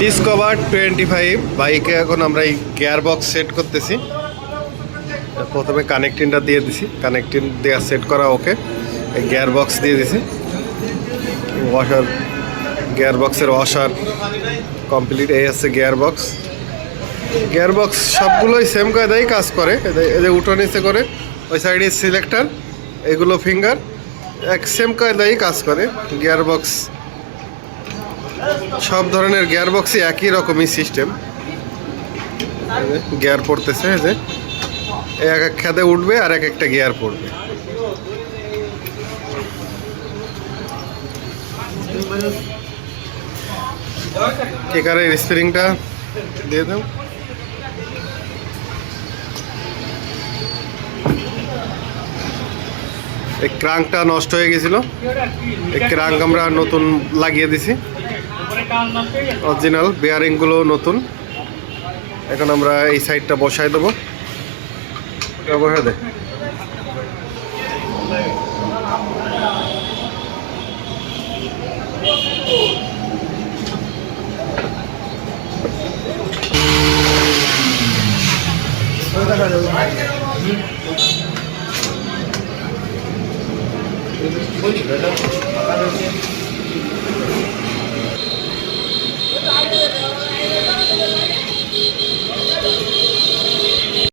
Discover 25 বাইকে এখন আমরা এই গিয়ার বক্স সেট করতেছি। প্রথমে কানেক্টিংটা দিয়ে দিছি, কানেক্টিং দেওয়া সেট করা ওকে। এই গিয়ার বক্স দিয়ে দিছি, ওয়াশার গিয়ার বক্সের ওয়াশার কমপ্লিট। এই হচ্ছে গিয়ার বক্স। গিয়ার বক্স সবগুলোই সেম কায়দায় কাজ করে। এদের উঠো নিচে করে, ওই সাইডে সিলেক্টার, এগুলো ফিঙ্গার, এক সেম কায়দায় কাজ করে। গিয়ার বক্স সব ধরনের গিয়ার বক্সই একই রকমই সিস্টেম। গিয়ার পড়তেছে, এই যে এক এক খাদে উঠবে আর এক একটা গিয়ার পড়বে। কিকারের স্প্রিংটা দিয়ে দাও। এই ক্রাঙ্কটা নষ্ট হয়ে গেছিল, এই ক্রাঙ্ক আমরা নতুন লাগিয়ে দিছি। অরিজিনাল বেয়ারিংগুলো নতুন। এখন আমরা এই সাইডটা বসাই দেবো। বসাই দে।